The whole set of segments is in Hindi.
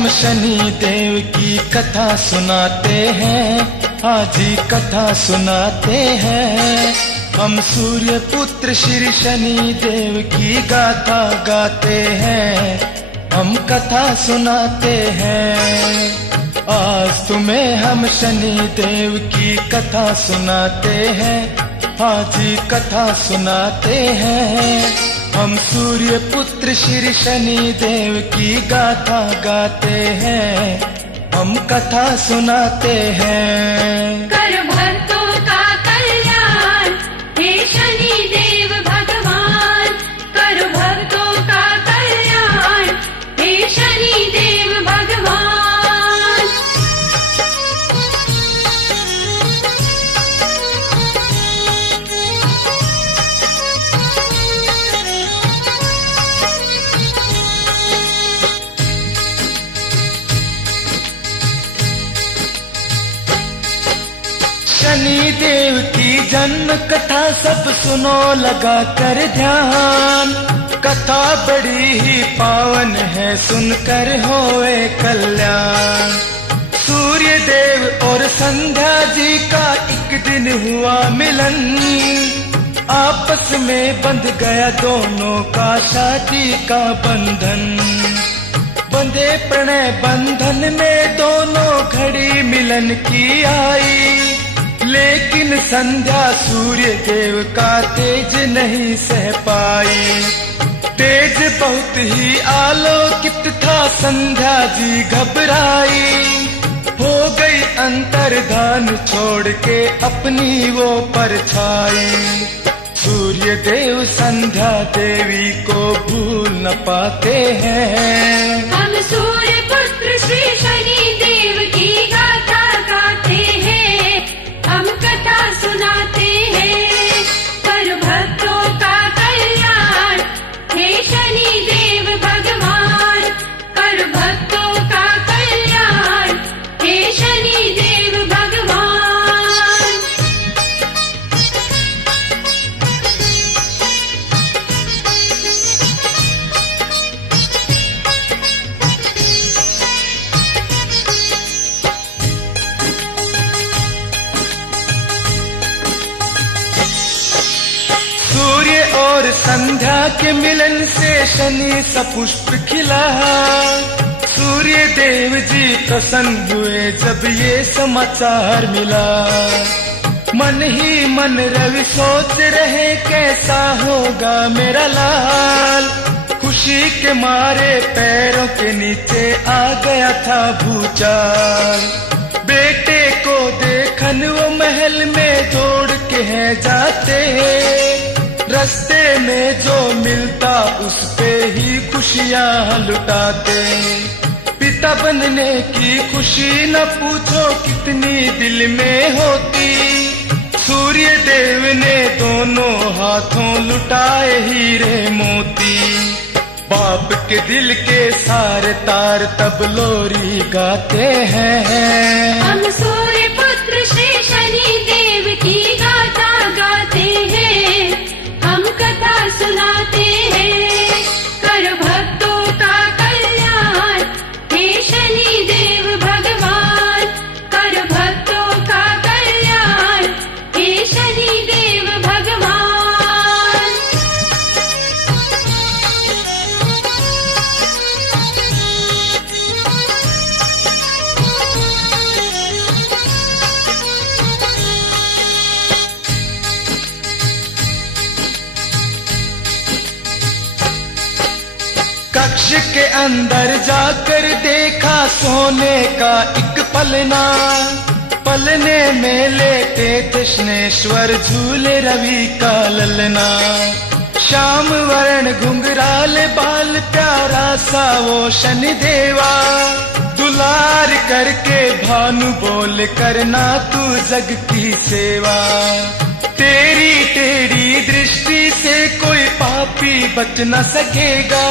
हम शनि देव की कथा सुनाते हैं, आज ही कथा सुनाते हैं। हम सूर्य पुत्र श्री शनि देव की गाथा गाते हैं, हम कथा सुनाते हैं। आज तुम्हें हम शनि देव की कथा सुनाते हैं, आज ही कथा सुनाते हैं। हम सूर्य पुत्र श्री शनि देव की गाथा गाते हैं, हम कथा सुनाते हैं। कर भक्तों का कल्याण हे शनि देव भगवान, कर भक्तों का कल्याण हे शनि देव भगवान। शनि देव की जन्म कथा सब सुनो लगा कर ध्यान, कथा बड़ी ही पावन है सुनकर होए कल्याण। सूर्य देव और संध्या जी का एक दिन हुआ मिलन, आपस में बंध गया दोनों का शादी का बंधन। बंधे प्रणय बंधन में दोनों घड़ी मिलन की आई, लेकिन संध्या सूर्य देव का तेज नहीं सह पाई। तेज बहुत ही आलोकित था, संध्या जी घबराई, हो गई अंतर्धान छोड़ के अपनी वो परछाई। सूर्य देव संध्या देवी को भूल न पाते हैं। हम सूर्य पुत्र श्री शनि देव की गाथा गाते हैं, हम कथा सुनाते हैं। कर भक्तों का कल्याण हे शनि देव भगवान, कर भक्तों का कल्याण हे शनि देव भगवान। और संध्या के मिलन से शनि सपुष्प खिला, सूर्य देव जी प्रसन्न हुए जब ये समाचार मिला। मन ही मन रवि सोच रहे कैसा होगा मेरा लाल, खुशी के मारे पैरों के नीचे आ गया था भूचाल। बेटे को देखन वो महल में दौड़ के है जाते, रास्ते में जो मिलता उस पे ही खुशियां लुटाते। पिता बनने की खुशी न पूछो कितनी दिल में होती, सूर्य देव ने दोनों हाथों लुटाए हीरे मोती। बाप के दिल के सारे तार तब लोरी गाते हैं। हम सूर्य पुत्र श्री शनि देव की गाथा गाते हैं, हम कथा सुनाते हैं। कर भक्तों का कल्याण हे शनि देव भगवान, कर भक्तों का कल्याण हे शनि देव भगवान। कक्ष के अंदर जाकर देखा सोने का एक पलना, पलने में लेटे कृष्णेश्वर झूले रवि का ललना। श्याम वर्ण घुंघराल बाल प्यारा सा वो शनि देवा, दुलार करके भानु बोल करना तू जग की सेवा। तेरी टेढ़ी दृष्टि से कोई पापी बच न सकेगा,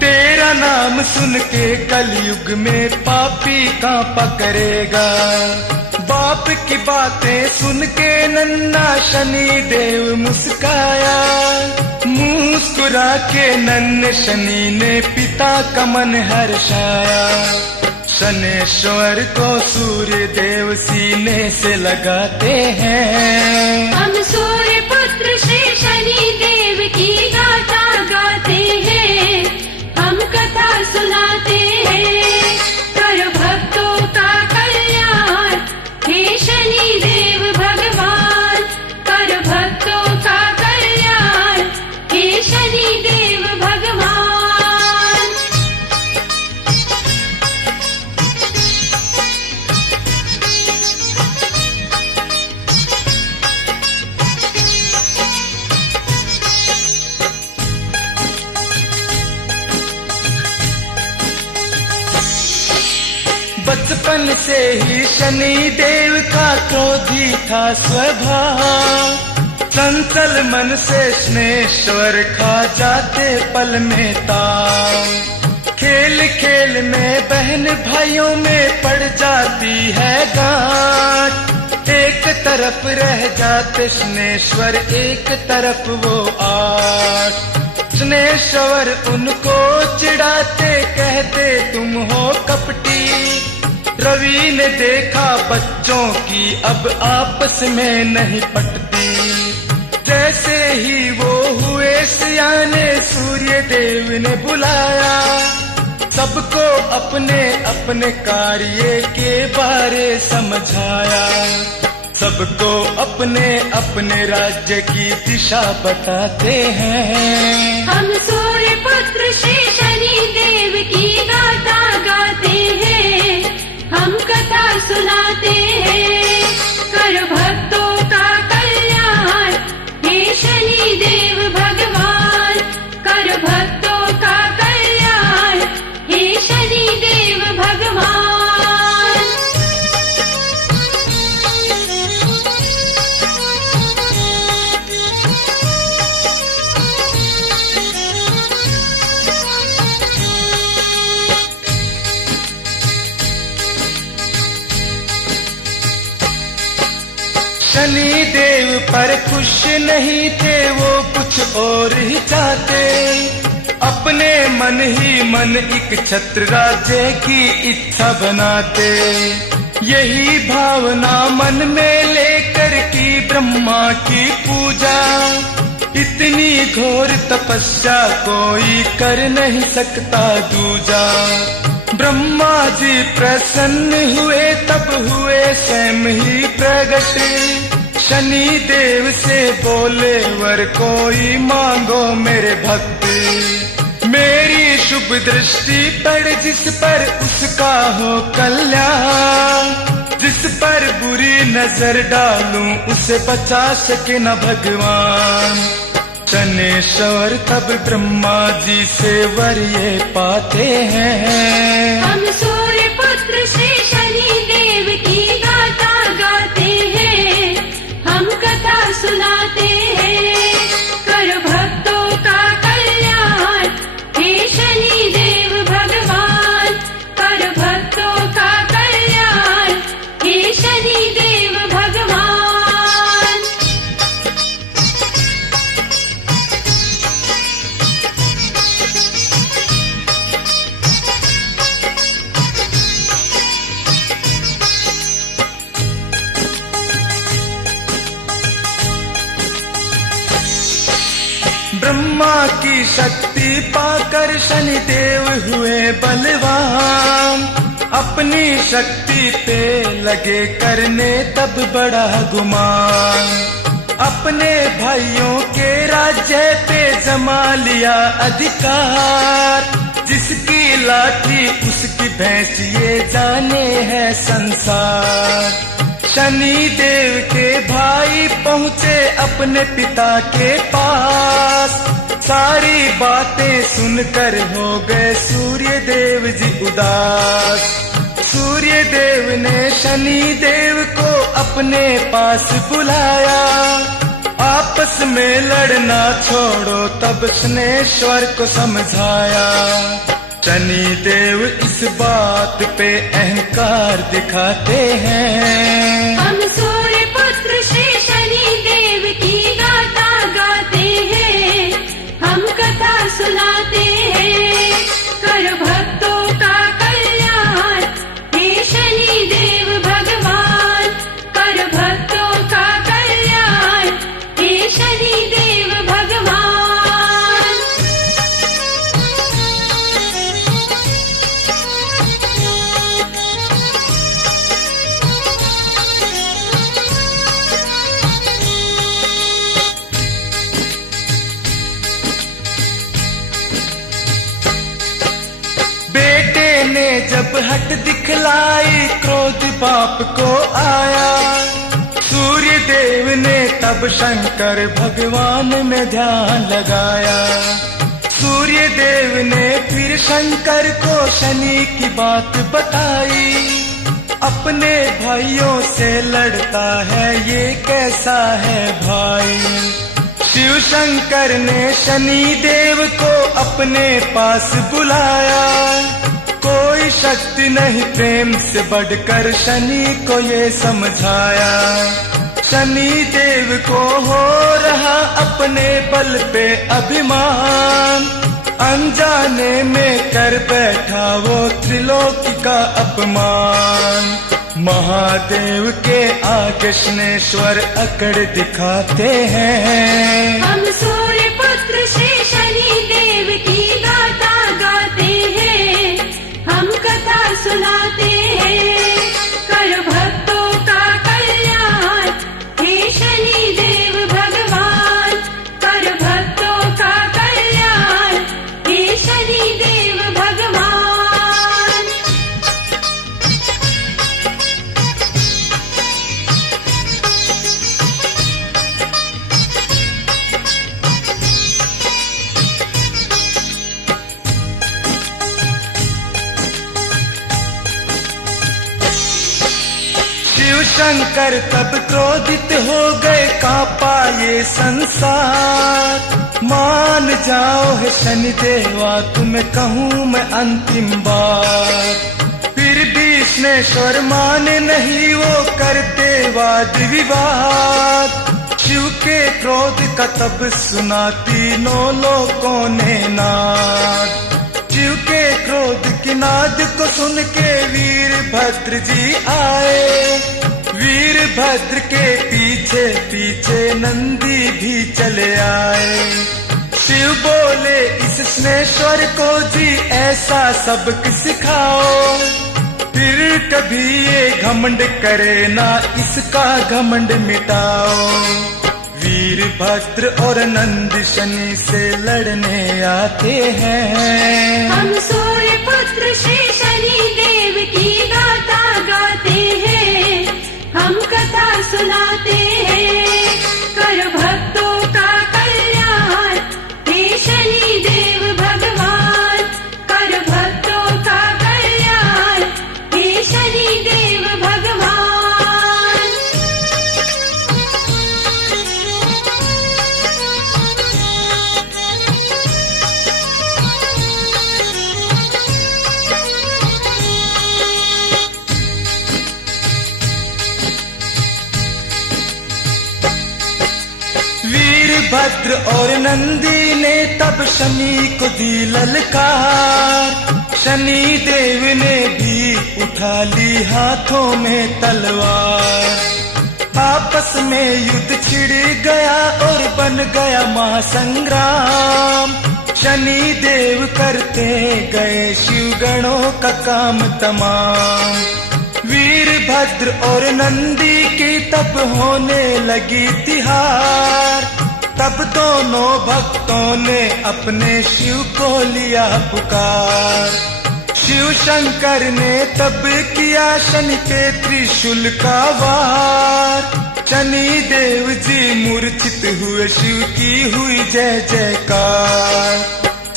तेरा नाम सुन के कलयुग में पापी कांपा करेगा। बाप की बातें सुन के नन्ना शनि देव मुस्काया। मुस्कुरा के नन्हे शनि ने पिता का मन हर्षाया। शनेश्वर को सूर्य देव सीने से लगाते हैं। हम सूर्य पुत्र श्री शनि देव की गाथा गाते हैं, हम कथा सुनाते हैं। कर भक्तों का कल्याण हे शनि देव भगवान, कर भक्तों का कल्याण हे शनि देव भगवान। बचपन से ही शनि देव का क्रोधी था स्वभाव। चंचल मन से स्नेश्वर खा जाते पल में ताव। खेल खेल में बहन भाइयों में पड़ जाती है गांठ। एक तरफ रह जाते स्नेश्वर, एक तरफ वो आठ। स्नेश्वर उनको चिढ़ाते, कहते तुम हो कपटी। रवि ने देखा बच्चों की अब आपस में नहीं पटती। जैसे ही वो हुए सियाने, सूर्य देव ने बुलाया। सबको अपने अपने कार्य के बारे समझाया। सबको अपने अपने राज्य की दिशा बताते हैं। हम सूर्य पुत्र श्री शनि देव की गाथा गाते हैं, हम कथा सुनाते हैं। कर भक्तों का कल्याण हे शनि देव भगवान, कर भक्तों का कल्याण हे शनि देव भगवान। शनि देव पर खुश नहीं थे, वो कुछ और ही चाहते। अपने मन ही मन एक छत्र राज्य की इच्छा बनाते। यही भावना मन में लेकर की ब्रह्मा की पूजा। इतनी घोर तपस्या कोई कर नहीं सकता दूजा। ब्रह्मा जी प्रसन्न हुए, तब हुए स्वयं ही प्रगट। शनि देव से बोले वर कोई मांगो मेरे भक्त। मेरी शुभ दृष्टि पड़ जिस पर उसका हो कल्याण। जिस पर बुरी नजर डालूं उसे बचा सके न भगवान। शनेश्वर तब ब्रह्मा जी से वर ये पाते हैं। हम सूर्य पुत्र श्री शनि देव की गाथा गाते हैं, हम कथा सुनाते हैं। कर भक्तों का कल्याण हे शनि देव भगवान, कर भक्तों का कल्याण हे शनि देव भगवान। ब्रह्मा की शक्ति पाकर शनि देव हुए बलवान। अपनी शक्ति पे लगे करने तब बड़ा गुमान। अपने भाइयों के राज्य पे जमा लिया अधिकार। जिसकी लाठी उसकी भैंस ये जाने है संसार। शनि देव के भाई पहुँचे अपने पिता के पास। सारी बातें सुनकर हो गए सूर्य देव जी उदास। सूर्य देव ने शनि देव को अपने पास बुलाया। आपस में लड़ना छोड़ो तब स्नेश्वर को समझाया। शनि देव इस बात पे अहंकार दिखाते हैं। हम सूर्य पुत्र श्री शनि देव की गाथा गाते हैं, हम कथा सुनाते हैं। कर भक्तों का कल्याण हे शनि देव भगवान, कर भक्तों का कल्याण हे शनि देव भगवान। बेटे ने जब हट दिखलाई क्रोध बाप को आया, सूर्य देव ने तब शंकर भगवान में ध्यान लगाया। सूर्य देव ने फिर शंकर को शनि की बात बताई, अपने भाइयों से लड़ता है ये कैसा है भाई। शिव शंकर ने शनि देव को अपने पास बुलाया, कोई शक्ति नहीं प्रेम से बढ़कर शनि को ये समझाया। शनि देव को हो रहा अपने बल पे अभिमान, अनजाने में कर बैठा वो त्रिलोकी का अपमान। महादेव के आगे शनेश्वर अकड़ दिखाते हैं। हम सूर्य पुत्र श्री शनि देव की गाथा गाते हैं, हम कथा सुनाते हैं। कर भक्तों का कल्याण हे शनि देव भगवान, कर भक्तों का कल्याण हे शनि देव भगवान। शिव शंकर तब क्रोधित हो गए, कांपा ये संसार। मान जाओ है शनि देवा तुम्हें कहूँ मैं अंतिम बार। फिर भी शनेश्वर माने नहीं, वो करते वाद विवाद। शिव के क्रोध का तब सुना तीनों लोगों ने नाद। शिव के क्रोध की नाद को सुन के वीरभद्र जी आए, वीरभद्र के पीछे पीछे नंदी भी चले आए। शिव बोले इस शनेश्वर को जी ऐसा सबक सिखाओ, फिर कभी ये घमंड करे ना इसका घमंड मिटाओ। वीरभद्र और नंद शनि से लड़ने आते हैं। हम सूर्य पुत्र श्री शनि देव की गाथा गाते हैं, हम कथा सुनाते हैं। कर भक्तों का कल्याण हे शनि देव भगवान, कर भक्तों का कल्याण हे शनि देव भगवान। वीरभद्र और नंदी ने तब शनि को दी ललकार। शनि देव ने भी उठा ली हाथों में तलवार। आपस में युद्ध छिड़ गया और बन गया महासंग्राम। शनि देव करते गए शिव गणों का काम तमाम। वीरभद्र और नंदी की तब होने लगी तिहार। तब दोनों भक्तों ने अपने शिव को लिया पुकार। शिव शंकर ने तब किया शनि पे त्रिशूल का वार। शनि देव जी मूर्छित हुए, शिव की हुई जय जयकार।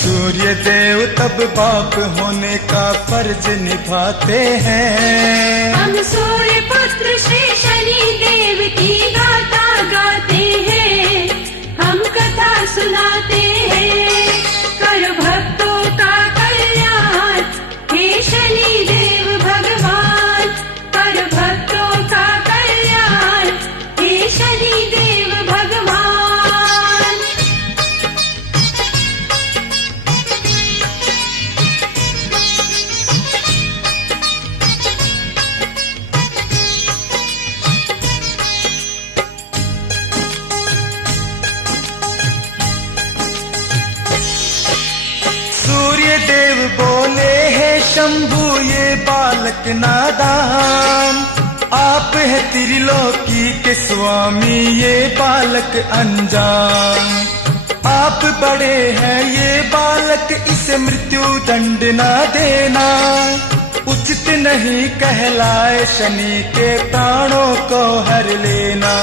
सूर्य देव तब बाप होने का फर्ज निभाते हैं। हम सूर्य पुत्र श्री शनि देव की गाथा गाते हैं, हम कथा सुनाते हैं। कर भक्तों का कल्याण शंभु ये बालक नादान, आप है त्रिलोकी के स्वामी ये बालक अनजान। आप बड़े हैं ये बालक इसे मृत्यु दंड ना देना, उचित नहीं कहलाए शनि के प्राणों को हर लेना।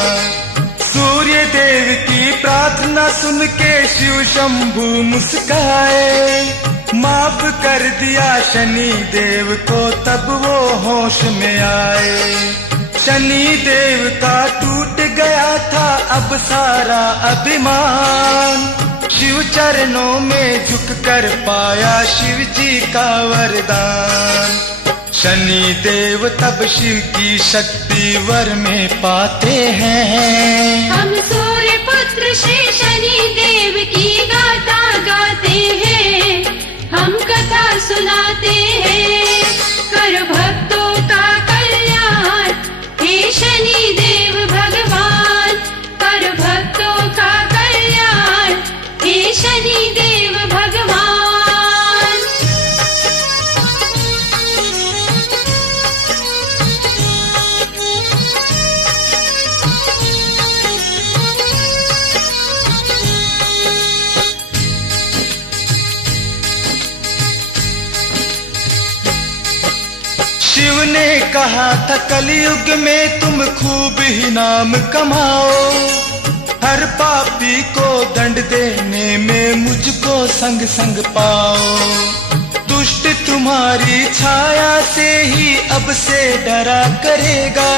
सूर्य देव की प्रार्थना सुन के शिव शंभु मुस्काए, माफ कर दिया शनि देव को तब वो होश में आए। शनि देव का टूट गया था अब सारा अभिमान, शिव चरणों में झुक कर पाया शिव जी का वरदान। शनि देव तब शिव की शक्ति वर में पाते हैं। हम सूर्य पुत्र श्री शनि देव की गाथा गाते हैं, हम कथा सुनाते हैं। कर भक्तों का कल्याण हे शनि देव भगवान, कर भक्तों का कल्याण हे शनि देव भगवान। शिव ने कहा था कलयुग में तुम खूब ही नाम कमाओ, हर पापी को दंड देने में मुझको संग संग पाओ। दुष्ट तुम्हारी छाया से ही अब से डरा करेगा,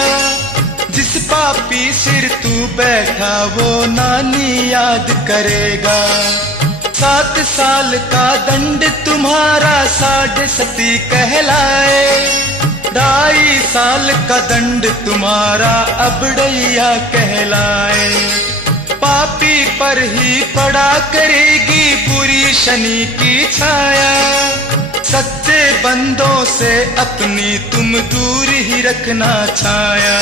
जिस पापी सिर तू बैठा वो नानी याद करेगा। 7 साल का दंड तुम्हारा 7.5 कहलाए, 2.5 साल का दंड तुम्हारा अबड़ैया कहलाए। पापी पर ही पड़ा करेगी बुरी शनि की छाया, सच्चे बंदों से अपनी तुम दूर ही रखना छाया।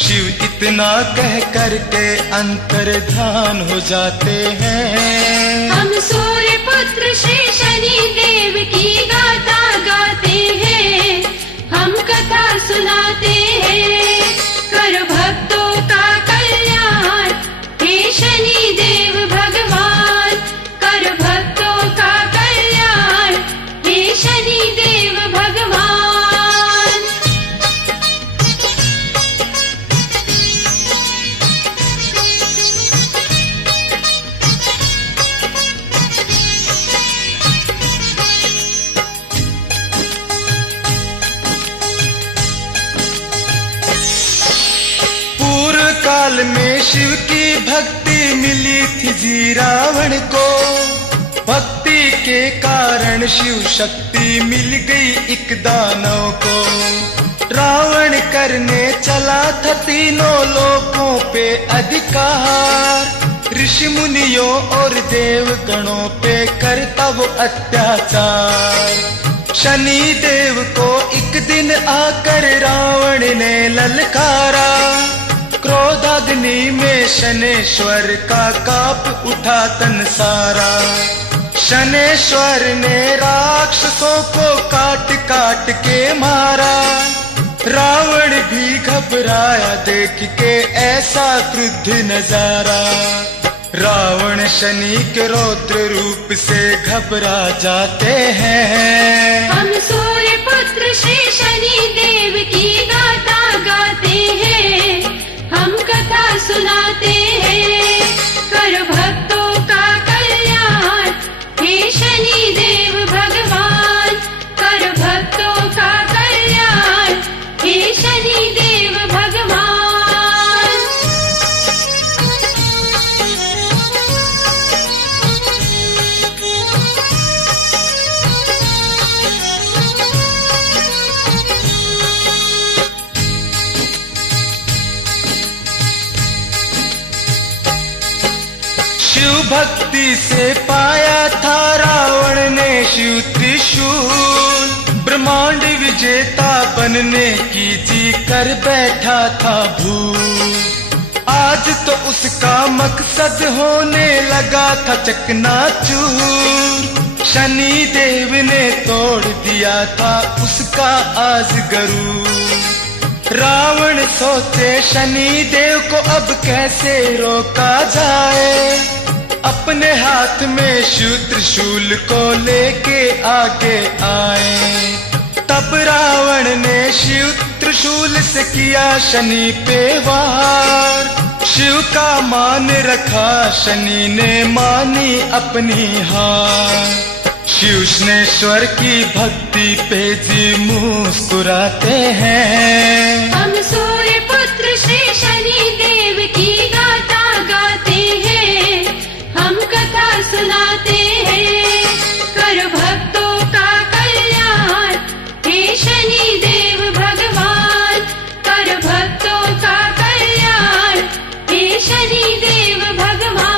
शिव इतना कह करके अंतर्धान हो जाते हैं। हम सूर्य पुत्र श्री शनि देव की गाथा गाते हैं, हम कथा सुनाते हैं। कर भक्तों का कल्याण हे शनि देव भगवान, कर भक्तों का कल्याण हे शनि देव भगवान। काल में शिव की भक्ति मिली थी जी रावण को, भक्ति के कारण शिव शक्ति मिल गई एक दानव को। रावण करने चला था तीनों लोकों पे अधिकार, ऋषि मुनियों और देवगणों पे करता वो अत्याचार। शनि देव को एक दिन आकर रावण ने ललकारा, क्रोधाग्नि में शनेश्वर का काप उठा तन सारा। शनेश्वर ने राक्षसों को काट काट के मारा, रावण भी घबराया देख के ऐसा क्रुद्ध नजारा। रावण शनि के रौद्र रूप से घबरा जाते हैं। हम सूर्य पुत्र श्री शनि देव की गाथा गाते हैं, हम कथा सुनाते हैं। कर भक्तों का कल्याण हे शनि देव भगवान, कर भक्तों का कल्याण हे शनि देव भगवान। शिव भक्ति से पाया था रावण ने शिव त्रिशूल, ब्रह्मांड विजेता बनने की जी कर बैठा था भूल। आज तो उसका मकसद होने लगा था चकनाचूर, शनि देव ने तोड़ दिया था उसका आजगरू। रावण सोचे शनि देव को अब कैसे रोका जाए, अपने हाथ में शिव त्रिशूल को लेके आगे आए। तब रावण ने शिव त्रिशूल से किया शनि पे वार। शिव का मान रखा शनि ने मानी अपनी हार। शिवनेश्वर की भक्ति पे जी मुस्कुराते हैं। हम सूर्य पुत्र श्री शनि देव की गाथा गाते हैं, हम कथा सुनाते हैं। कर भक्तों का कल्याण हे शनि देव भगवान, कर भक्तों का कल्याण हे शनि देव भगवान।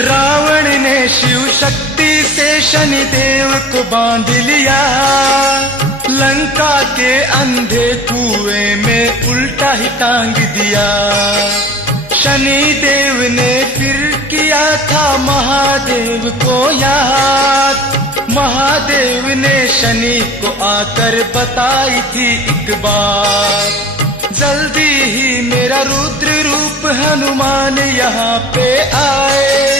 रावण ने शिव शक्ति से शनि देव को बांध लिया। लंका के अंधे कुएं में उल्टा ही टांग दिया। शनि देव ने फिर किया था महादेव को याद। महादेव ने शनि को आकर बताई थी एक बात, जल्दी ही मेरा रुद्र रूप हनुमान यहाँ पे आए।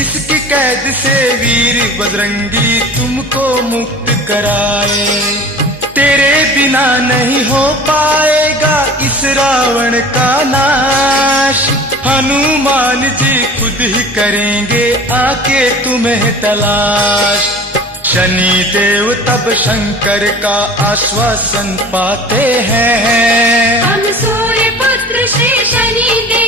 इसकी कैद से वीर बजरंगी तुमको मुक्त कराए। तेरे बिना नहीं हो पाएगा इस रावण का नाश। हनुमान जी खुद ही करेंगे आके तुम्हें तलाश। शनि देव तब शंकर का आश्वासन पाते हैं। हम सूर्य पुत्र श्री शनि देव